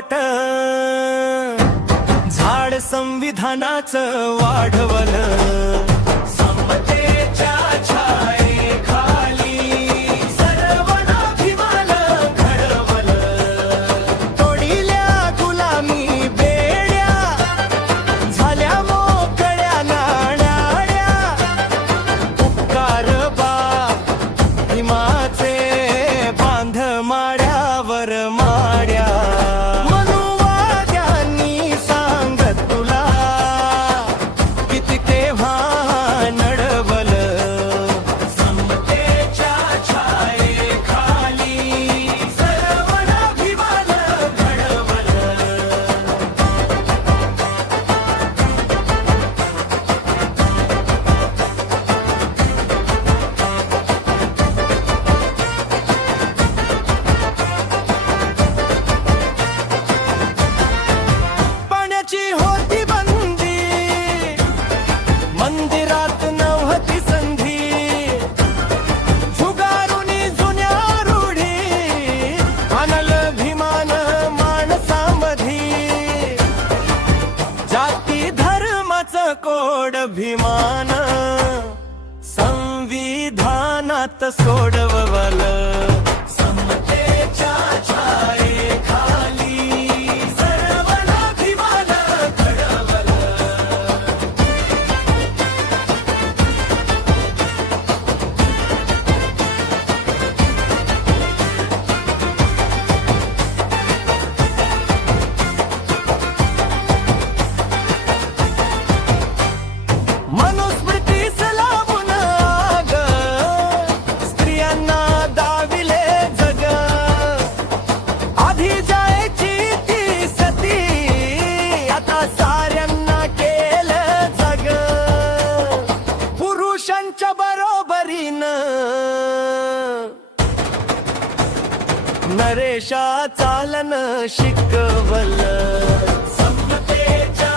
पोपट झाड संविधानाचं वाढवलं समतेच्या छायेखाली सर्वांभिमान घडवलं तोडिल्या गुलामी बेड्या झाल्या मोकळ्या नाण्याड्या उपकार बाप भीमाचे बांध माड्यावर माड्या मनुवाद्यांनी सांगत तुला किती तेव्हा नडवलं समतेच्या छायेखाली सर्वांभिमान घडवलं पाण्याची होती बंदी मंदिरात नव्हती संधी झुगारुनी जुन्या रूढी आणलं भीमान माणसामधी जाती धर्माचं कोड भीमान संविधानात सोडवलं समतेच्या छायेखाली सर्वांभिमान घडवलं मनुस्मृतीस लावून आग स्त्रियांना दाविले जग आधी जायची ती सती आता साऱ्यांना केलं जग पुरुषांच्या बरोबरीनं नरेशा चालन शिकवलं समतेच्या